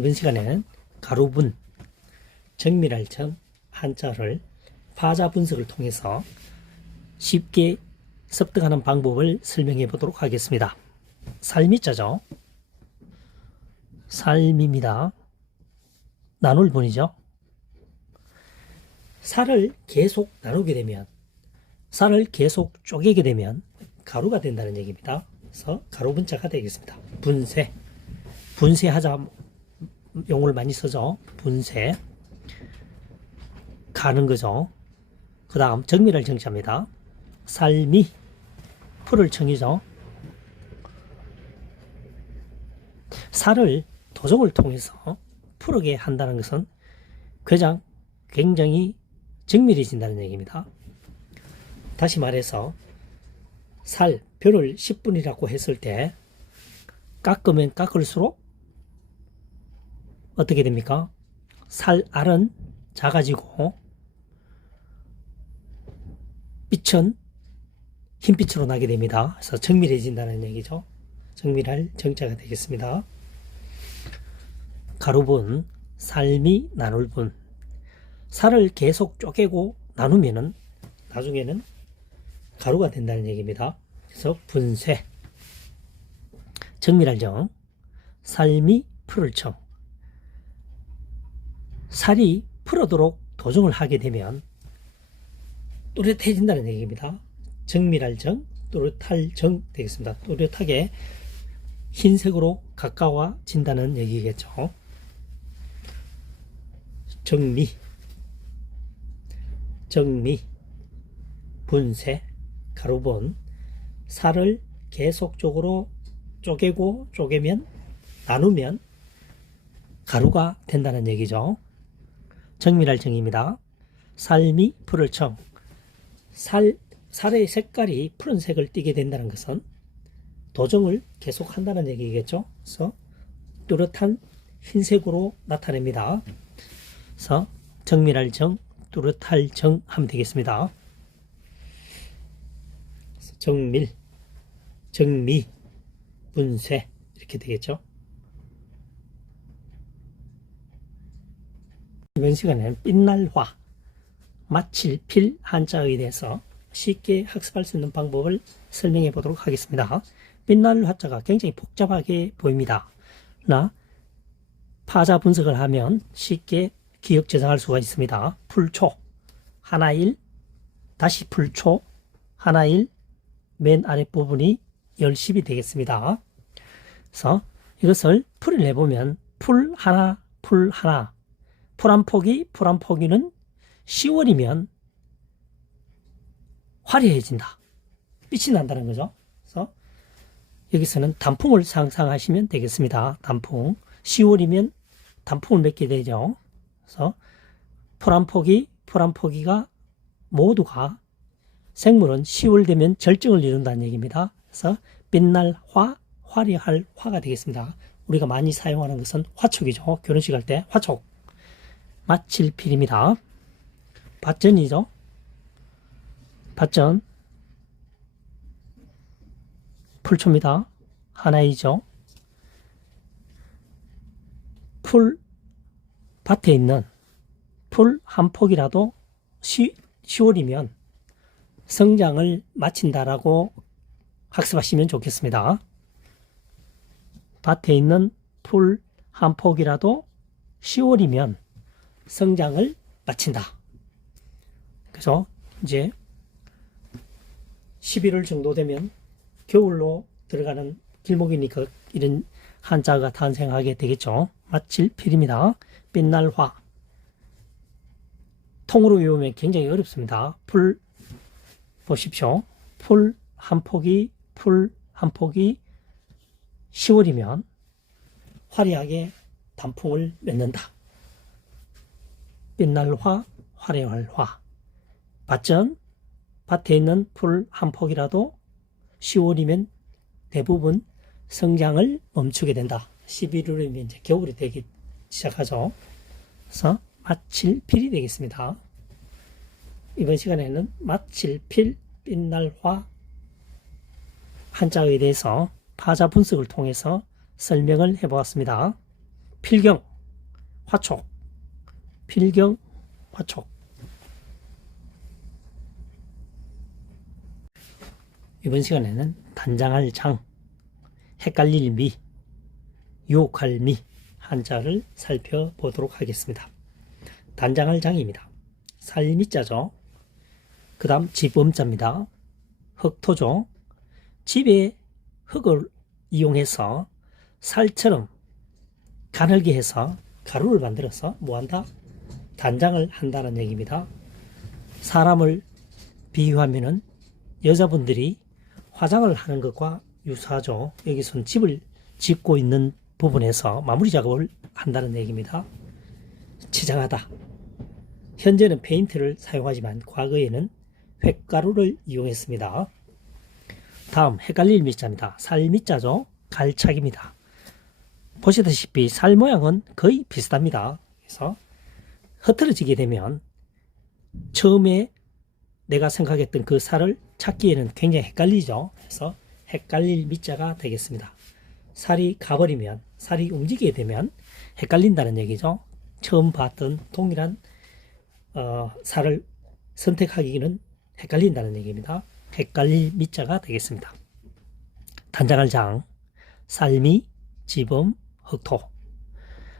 이번 시간에는 가루분, 정밀할 정, 한자를 파자 분석을 통해서 쉽게 습득하는 방법을 설명해 보도록 하겠습니다. 살미자죠. 살미입니다. 나눌 분이죠. 살을 계속 나누게 되면, 살을 계속 쪼개게 되면 가루가 된다는 얘기입니다. 그래서 가루분자가 되겠습니다. 분쇄, 분쇄하자 용어를 많이 쓰죠. 분쇄, 가는 거죠. 그 다음 정밀할 정자입니다. 살미, 풀을 청이죠. 살을 도정을 통해서 풀게 한다는 것은 굉장히 정밀해진다는 얘기입니다. 다시 말해서 살, 벼를 10분이라고 했을 때 깎으면 깎을수록 어떻게 됩니까? 살 알은 작아지고 빛은 흰빛으로 나게 됩니다. 그래서 정밀해진다는 얘기죠. 정밀할 정자가 되겠습니다. 가루분, 살미, 나눌분. 살을 계속 쪼개고 나누면은 나중에는 가루가 된다는 얘기입니다. 그래서 분쇄, 정밀할 정, 살미, 풀을 청. 살이 풀어도록 도정을 하게 되면 또렷해진다는 얘기입니다. 정밀할 정, 또렷할 정 되겠습니다. 또렷하게 흰색으로 가까워진다는 얘기겠죠. 정미, 분쇄, 가루분. 살을 계속적으로 쪼개면 나누면 가루가 된다는 얘기죠. 정밀할 정입니다. 살미, 풀을 청. 살의 색깔이 푸른색을 띠게 된다는 것은 도정을 계속 한다는 얘기겠죠. 그래서 뚜렷한 흰색으로 나타냅니다. 그래서 정밀할 정, 뚜렷할 정 하면 되겠습니다. 정밀, 정미, 분쇄 이렇게 되겠죠. 이번 시간에는 빛날화, 마칠, 필 한자에 대해서 쉽게 학습할 수 있는 방법을 설명해 보도록 하겠습니다. 빛날 화자가 굉장히 복잡하게 보입니다. 그러나 파자 분석을 하면 쉽게 기억 저장할 수가 있습니다. 풀초, 하나일, 다시 풀초, 하나일, 맨 아랫부분이 열십이 되겠습니다. 그래서 이것을 풀을 해보면 풀 하나, 풀 한 포기는 10월이면 화려해진다. 빛이 난다는 거죠. 그래서 여기서는 단풍을 상상하시면 되겠습니다. 단풍. 10월이면 단풍을 맺게 되죠. 그래서 풀 한 포기가 모두가 생물은 10월 되면 절정을 이룬다는 얘기입니다. 그래서 빛날 화, 화려할 화가 되겠습니다. 우리가 많이 사용하는 것은 화촉이죠. 결혼식 할 때 화촉. 마칠 필입니다. 밭전이죠. 밭전. 풀초입니다. 하나이죠. 밭에 있는 풀 한 폭이라도 10월이면 성장을 마친다라고 학습하시면 좋겠습니다. 밭에 있는 풀 한 폭이라도 10월이면 성장을 마친다. 그래서 이제 11월 정도 되면 겨울로 들어가는 길목이니까 이런 한자가 탄생하게 되겠죠. 마칠 필입니다. 빛날화. 통으로 외우면 굉장히 어렵습니다. 풀 보십시오. 풀 한 폭이 10월이면 화려하게 단풍을 맺는다. 빛날화, 화려할 화. 밭전, 밭에 있는 풀 한 폭이라도 10월이면 대부분 성장을 멈추게 된다. 11월이면 이제 겨울이 되기 시작하죠. 그래서 마칠 필이 되겠습니다. 이번 시간에는 마칠 필, 빛날화 한자에 대해서 파자 분석을 통해서 설명을 해보았습니다. 필경 화촉, 필경, 화촉. 이번 시간에는 단장할 장, 헷갈릴 미, 유혹할 미 한자를 살펴보도록 하겠습니다. 단장할 장입니다. 살미자죠. 그 다음 집음자입니다. 흙토죠. 집에 흙을 이용해서 살처럼 가늘게 해서 가루를 만들어서 뭐한다? 단장을 한다는 얘기입니다. 사람을 비유하면은 여자분들이 화장을 하는 것과 유사하죠. 여기서는 집을 짓고 있는 부분에서 마무리 작업을 한다는 얘기입니다. 치장하다. 현재는 페인트를 사용하지만 과거에는 횟가루를 이용했습니다. 다음 헷갈릴 미자입니다. 살미자죠. 갈착입니다. 보시다시피 살 모양은 거의 비슷합니다. 그래서 흐트러지게 되면 처음에 내가 생각했던 그 살을 찾기에는 굉장히 헷갈리죠. 그래서 헷갈릴 미자가 되겠습니다. 살이 가버리면, 살이 움직이게 되면 헷갈린다는 얘기죠. 처음 봤던 동일한 살을 선택하기는 헷갈린다는 얘기입니다. 헷갈릴 미자가 되겠습니다. 단장할 장, 살미, 지범, 흙토.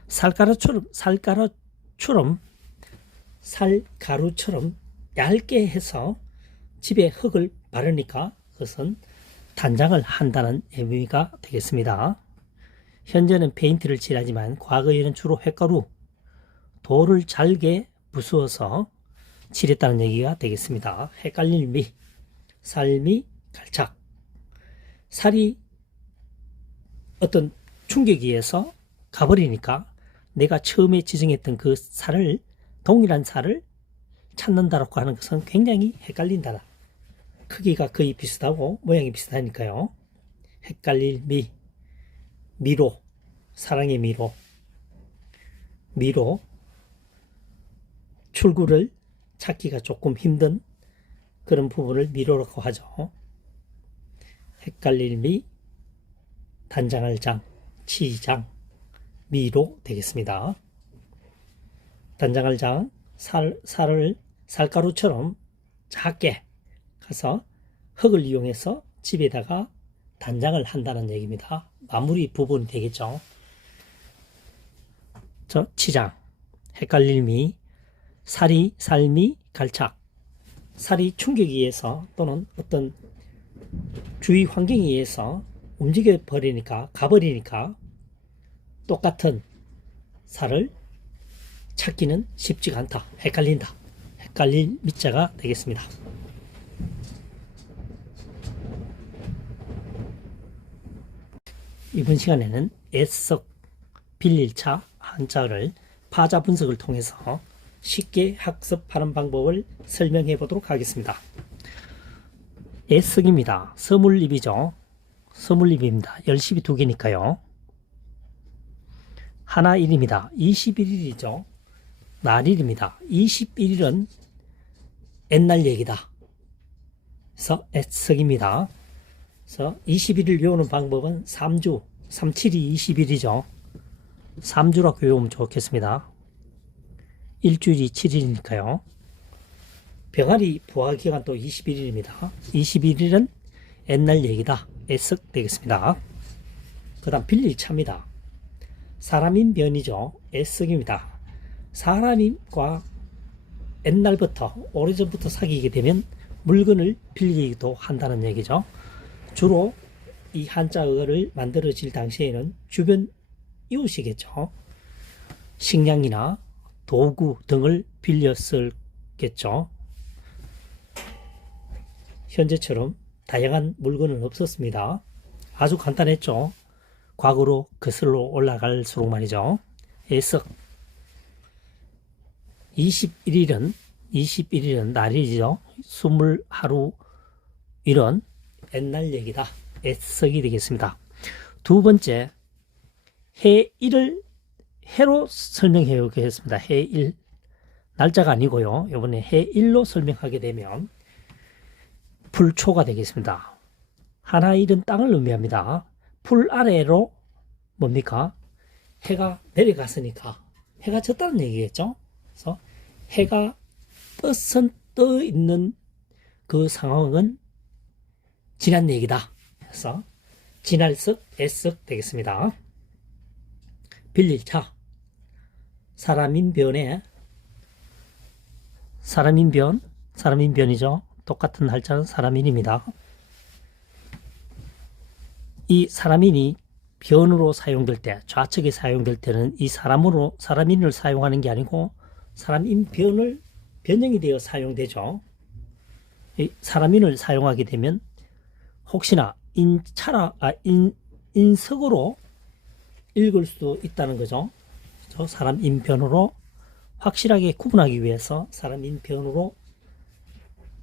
살가루처럼 얇게 해서 집에 흙을 바르니까 그것은 단장을 한다는 의미가 되겠습니다. 현재는 페인트를 칠하지만 과거에는 주로 횟가루, 돌을 잘게 부수어서 칠했다는 얘기가 되겠습니다. 헷갈릴 미, 살미, 갈착. 살이 어떤 충격에 의해서 가버리니까 내가 처음에 지정했던 그 살을, 동일한 살을 찾는다라고 하는 것은 굉장히 헷갈린다. 크기가 거의 비슷하고 모양이 비슷하니까요. 헷갈릴 미, 미로, 사랑의 미로, 미로, 출구를 찾기가 조금 힘든 그런 부분을 미로라고 하죠. 헷갈릴 미, 단장할 장, 치장, 미로 되겠습니다. 단장할 장, 살을 살가루처럼 작게 가서 흙을 이용해서 집에다가 단장을 한다는 얘기입니다. 마무리 부분이 되겠죠. 치장, 헷갈릴 미, 살이, 살미, 갈착. 살이 충격에 의해서 또는 어떤 주위 환경에 의해서 움직여 버리니까, 가버리니까 똑같은 살을 찾기는 쉽지가 않다. 헷갈린다. 헷갈릴 미자가 되겠습니다. 이번 시간에는 애석, 빌릴차 한자를 파자 분석을 통해서 쉽게 학습하는 방법을 설명해 보도록 하겠습니다. 애석입니다. 서물입이죠. 서물입입니다. 열십이 두 개니까요. 하나 일입니다. 21일이죠. 날일입니다. 21일은 옛날 얘기다. 그래서 애석입니다. 그래서 21일 외우는 방법은 3주, 37이 20일이죠. 3주라고 외우면 좋겠습니다. 일주일이 7일이니까요. 병아리 부화기간 또 21일입니다. 21일은 옛날 얘기다. 애석 되겠습니다. 그 다음 빌릴차입니다. 사람인 변이죠. 애석입니다. 사람과 옛날부터 오래전부터 사귀게 되면 물건을 빌리기도 한다는 얘기죠. 주로 이 한자어를 만들어질 당시에는 주변 이웃이겠죠. 식량이나 도구 등을 빌렸을겠죠. 현재처럼 다양한 물건은 없었습니다. 아주 간단했죠. 과거로 거슬러 올라갈수록 말이죠. 애석 21일은 날이죠. 20하루 일은 옛날 얘기다. 애석이 되겠습니다. 두 번째, 해일을 해로 설명해 보겠습니다. 해일. 날짜가 아니고요. 이번에 해일로 설명하게 되면 풀초가 되겠습니다. 하나일은 땅을 의미합니다. 풀 아래로 뭡니까? 해가 내려갔으니까 해가 졌다는 얘기겠죠. 그래서 해가 떠 있는 그 상황은 지난 얘기다. 그래서 지날 석, 애석 되겠습니다. 빌릴 차. 사람인 변에 사람인 변이죠. 똑같은 할자는 사람인입니다. 이 사람인이 변으로 사용될 때, 좌측에 사용될 때는 이 사람인을 사용하는 게 아니고 사람인 변형이 되어 사용되죠. 이 사람인을 사용하게 되면 혹시나 인석으로 읽을 수도 있다는 거죠. 사람인 변으로 확실하게 구분하기 위해서 사람인 변으로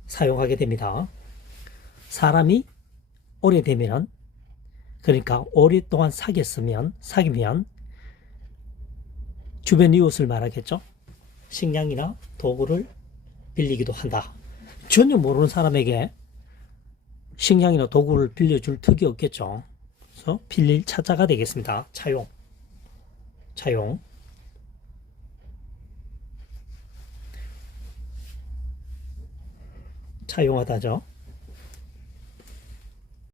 사용하게 됩니다. 사람이 오래되면, 그러니까 오랫동안 사귀면 주변 이웃을 말하겠죠. 식량이나 도구를 빌리기도 한다. 전혀 모르는 사람에게 식량이나 도구를 빌려줄 턱이 없겠죠. 그래서 빌릴 차자가 되겠습니다. 차용. 차용하다죠.